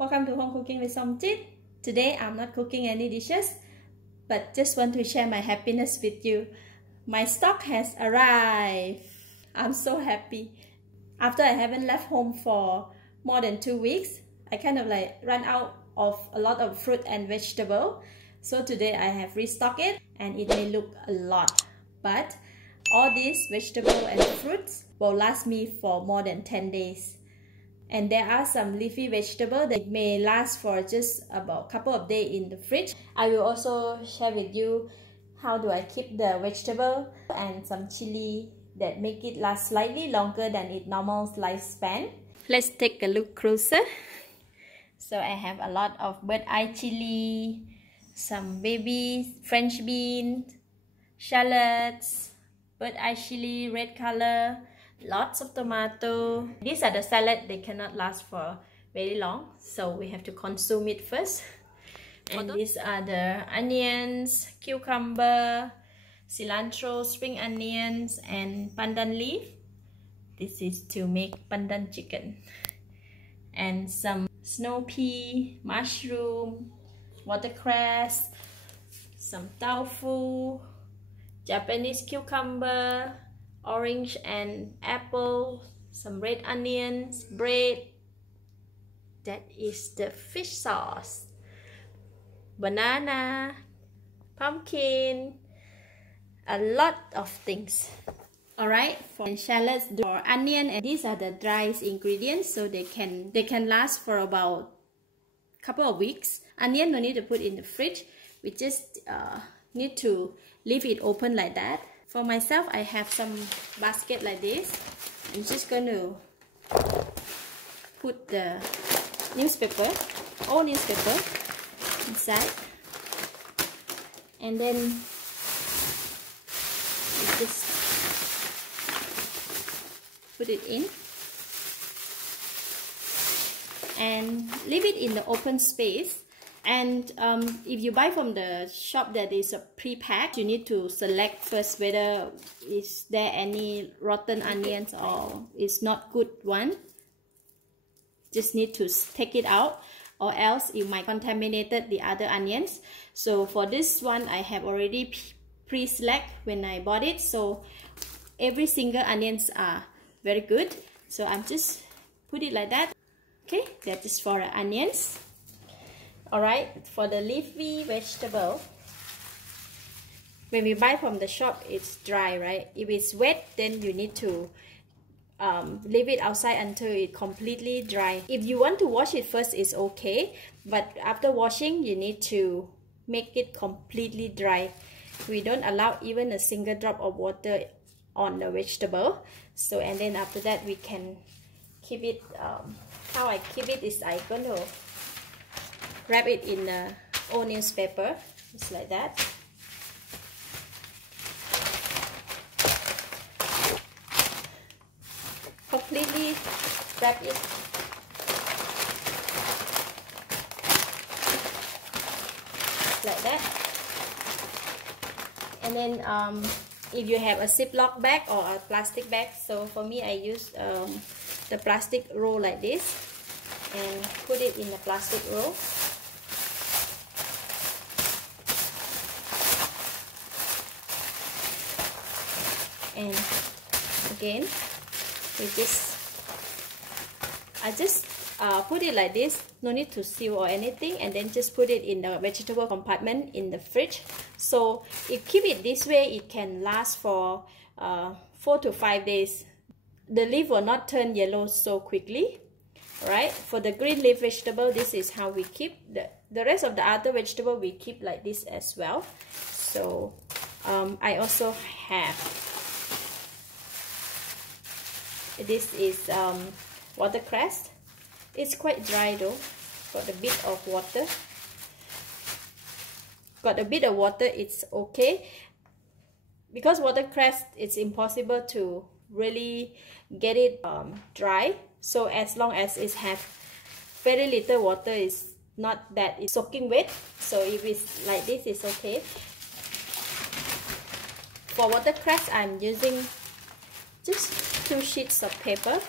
Welcome to Home Cooking with Somjit. Today I'm not cooking any dishes, but just want to share my happiness with you. My stock has arrived. I'm so happy. After I haven't left home for more than 2 weeks, I kind of like ran out of a lot of fruit and vegetable. So today I have restocked it, and it may look a lot, but all these vegetable and fruits will last me for more than 10 days. And there are some leafy vegetables that may last for just about a couple of days in the fridge. I will also share with you how do I keep the vegetable and some chili that make it last slightly longer than its normal lifespan. Let's take a look closer. So I have a lot of bird eye chili, some baby French beans, shallots, bird eye chili, red color, lots of tomato. These are the salad. They cannot last for very long, so we have to consume it first. And these are the onions, cucumber, cilantro, spring onions, and pandan leaf. This is to make pandan chicken. And some snow pea, mushroom, watercress, some tofu, Japanese cucumber, orange and apple, some red onions, bread. That is the fish sauce, banana, pumpkin, a lot of things. Alright, for shallots or onion, and these are the dry ingredients, so they can last for about a couple of weeks. Onion no need to put in the fridge. We just need to leave it open like that. For myself, I have some basket like this. I'm just going to put the newspaper, old newspaper, inside, and then just put it in and leave it in the open space. And if you buy from the shop that is a pre-packed, you need to select first whether is there any rotten onions or it's not good one. Just need to take it out, or else you might contaminate the other onions. So for this one, I have already pre-select when I bought it, so every single onions are very good. So I'm just put it like that. Okay, that is for the onions. Alright, for the leafy vegetable, when we buy from the shop, it's dry, right? If it's wet, then you need to leave it outside until it's completely dry. If you want to wash it first, it's okay, but after washing, you need to make it completely dry. We don't allow even a single drop of water on the vegetable. So, and then after that, we can keep it. How I keep it is I'm going to wrap it in a old newspaper, just like that. Completely wrap it. Like that. And then if you have a Ziploc bag or a plastic bag, so for me I use the plastic roll like this and put it in the plastic roll. And again, I just put it like this, no need to seal or anything, and then just put it in the vegetable compartment in the fridge. So if keep it this way, it can last for 4 to 5 days. The leaf will not turn yellow so quickly. Right? For the green leaf vegetable, this is how we keep. The rest of the other vegetable we keep like this as well. So I also have, this is watercress. It's quite dry though. Got a bit of water. Got a bit of water, it's okay. Because watercress, it's impossible to really get it dry. So as long as it has very little water, it's not that it's soaking wet. So if it's like this, it's okay. For watercress, I'm using just 2 sheets of paper,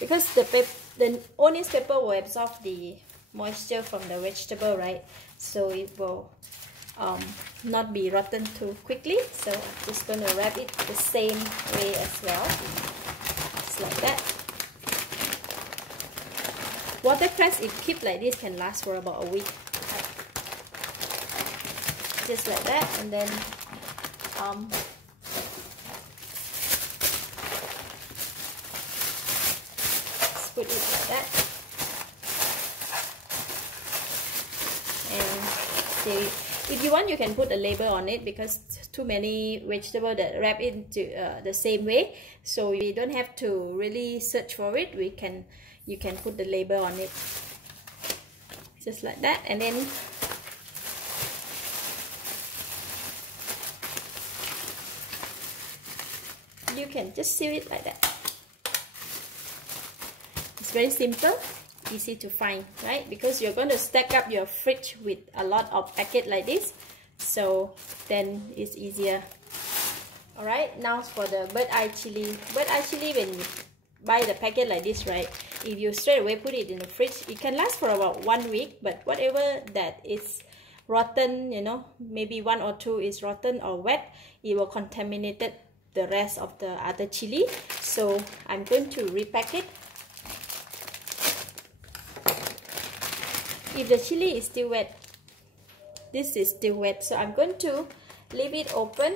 because the old newspaper will absorb the moisture from the vegetable, right? So it will not be rotten too quickly. So I'm just going to wrap it the same way as well, just like that. Watercress, if kept like this, can last for about a week. Just like that, and then let's put it like that. And see, if you want, you can put a label on it, because too many vegetables that wrap into the same way, so you don't have to really search for it. You can put the label on it, just like that, and then you can just seal it like that. It's very simple, easy to find, right? Because you're going to stack up your fridge with a lot of packets like this, so then it's easier. Alright, now for the bird eye chili. Bird eye chili, when you buy the packet like this, right, if you straight away put it in the fridge, it can last for about 1 week, but whatever that is rotten, you know, maybe 1 or 2 is rotten or wet, it will contaminate the rest of the other chili. So I'm going to repack it. If the chili is still wet, this is still wet, so I'm going to leave it open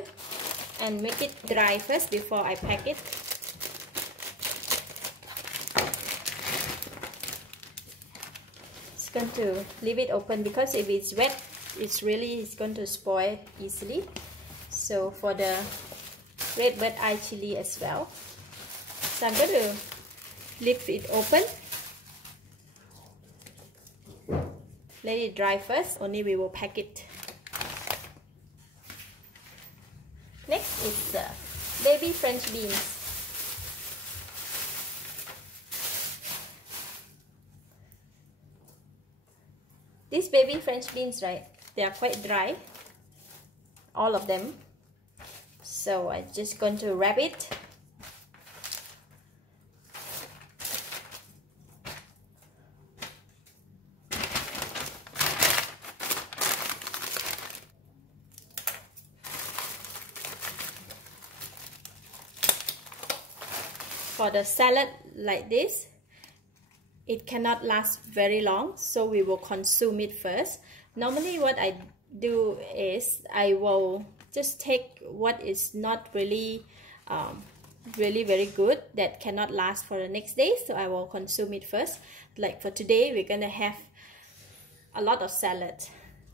and make it dry first before I pack it. It's going to leave it open, because if it's wet, it's going to spoil easily. So for the red bird eye chili as well, so I'm going to leave it open, let it dry first, only we will pack it. Next is the baby French beans. These baby French beans, right, they are quite dry, all of them. So I'm just going to wrap it. For the salad like this, it cannot last very long, so we will consume it first. Normally what I do is I will just take what is not really very good, that cannot last for the next day, so I will consume it first. Like for today, we're gonna have a lot of salad.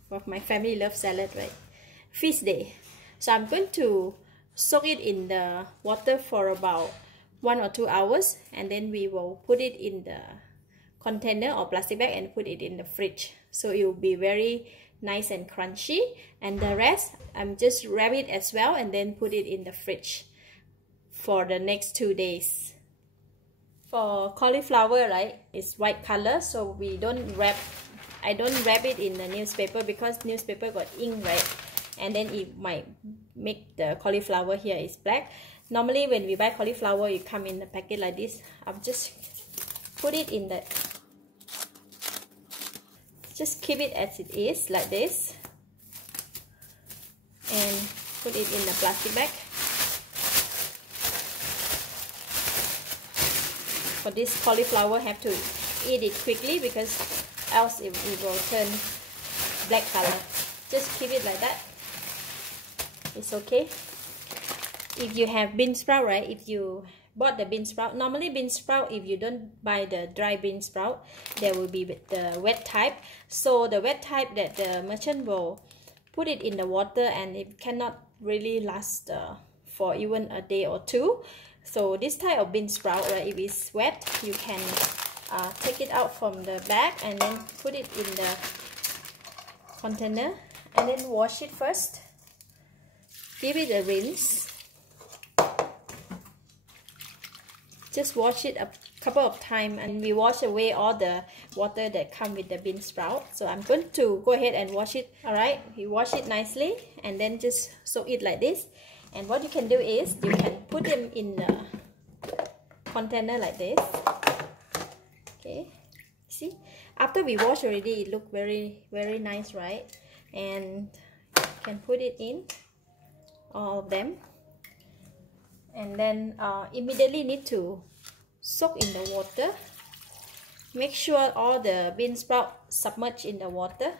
For my family loves salad, right? Feast day. So I'm going to soak it in the water for about 1 or 2 hours, and then we will put it in the container or plastic bag and put it in the fridge, so it will be very nice and crunchy. And the rest, I'm just wrap it as well and then put it in the fridge for the next 2 days. For cauliflower, right, it's white color, so I don't wrap it in the newspaper, because newspaper got ink, right, and then it might make the cauliflower here is black. Normally when we buy cauliflower, it come in the packet like this. I'll just put it in the, just keep it as it is like this, and put it in the plastic bag. For this cauliflower, have to eat it quickly, because else it will turn black color. Just keep it like that. It's okay. If you have bean sprout, right, if you bought the bean sprout, normally bean sprout, if you don't buy the dry bean sprout, there will be the wet type. So the wet type, that the merchant will put it in the water, and it cannot really last for even a day or 2. So this type of bean sprout, right, if it's wet, you can take it out from the bag and then put it in the container, and then wash it first. Give it a rinse. Just wash it a couple of times, and we wash away all the water that come with the bean sprout. So I'm going to go ahead and wash it. Alright, you wash it nicely and then just soak it like this. And what you can do is you can put them in a container like this. Okay, see, After we wash already, it look very nice, right? And you can put it in all of them, and then immediately need to soak in the water. Make sure all the bean sprout submerged in the water,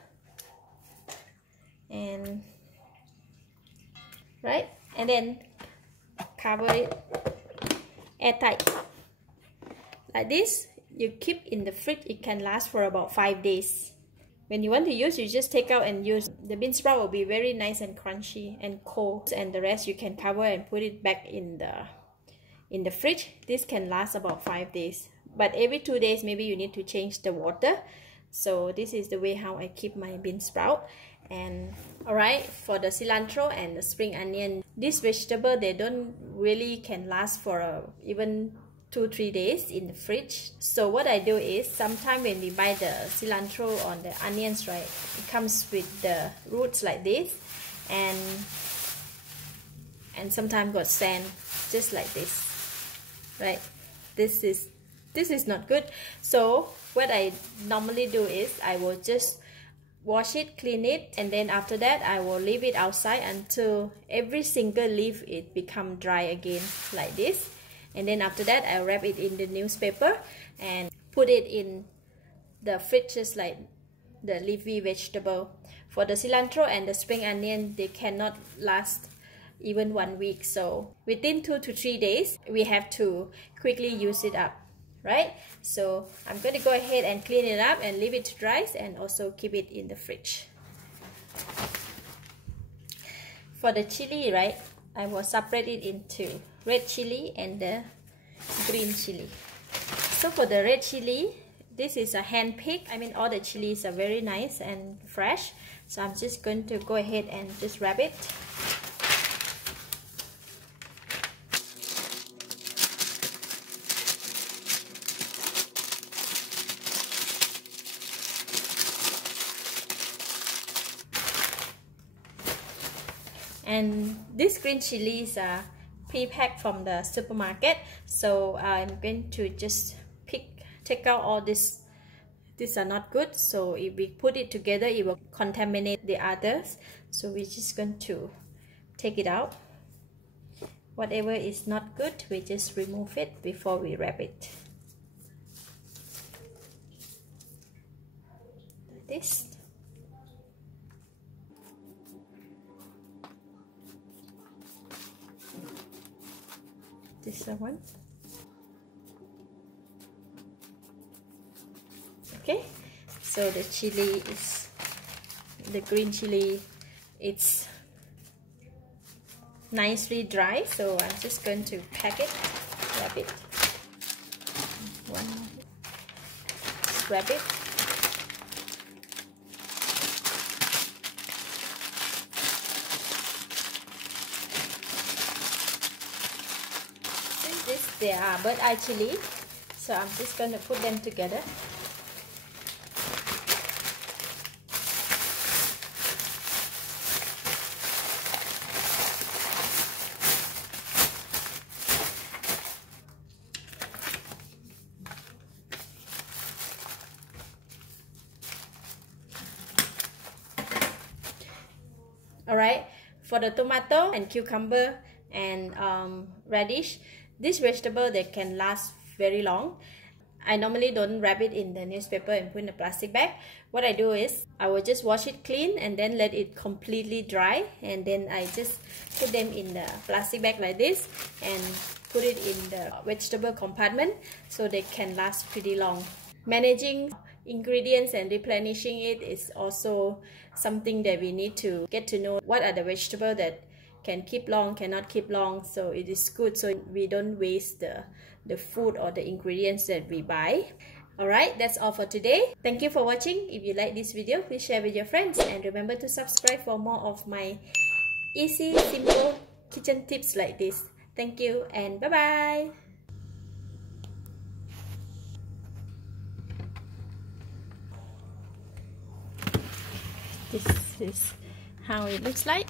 and right, and then cover it airtight like this. You keep in the fridge, it can last for about 5 days. When you want to use, you just take out and use. The bean sprout will be very nice and crunchy and cold, and the rest you can cover and put it back in the fridge. This can last about 5 days, but every 2 days maybe you need to change the water. So this is the way how I keep my bean sprout. And alright, for the cilantro and the spring onion, this vegetable, they don't really can last for even 2-3 days in the fridge. So what I do is, sometimes when we buy the cilantro or the onions, right, it comes with the roots like this, and sometimes got sand just like this, right? This is not good. So what I normally do is, I will just wash it, clean it, and then after that I will leave it outside until every single leaf it become dry again like this. And then after that, I'll wrap it in the newspaper and put it in the fridge, just like the leafy vegetable. For the cilantro and the spring onion, they cannot last even 1 week. So within 2 to 3 days, we have to quickly use it up, right? So I'm going to go ahead and clean it up and leave it to dry, and also keep it in the fridge. For the chili, right, I will separate it into red chili and the green chili. So for the red chili, this is a hand pick. I mean, all the chilies are very nice and fresh. So I'm just going to go ahead and just wrap it. And these green chilies are pre-packed from the supermarket, so I'm going to just take out all this. These are not good, so if we put it together, it will contaminate the others. So we're just going to take it out. Whatever is not good, we just remove it before we wrap it. Like this. This one. Okay, so the chili is, the green chili, it's nicely dry, so I'm just going to pack it, wrap it. One more. Just wrap it. They are bird eye chili, so I'm just going to put them together. Alright, for the tomato and cucumber and radish, this vegetable, they can last very long. I normally don't wrap it in the newspaper and put in a plastic bag. What I do is, I will just wash it clean and then let it completely dry, and then I just put them in the plastic bag like this and put it in the vegetable compartment, so they can last pretty long. Managing ingredients and replenishing it is also something that we need to get to know. What are the vegetables that can keep long, cannot keep long, so it is good so we don't waste the food or the ingredients that we buy. Alright, that's all for today. Thank you for watching. If you like this video, please share with your friends, and remember to subscribe for more of my easy, simple kitchen tips like this. Thank you and bye bye. This is how it looks like.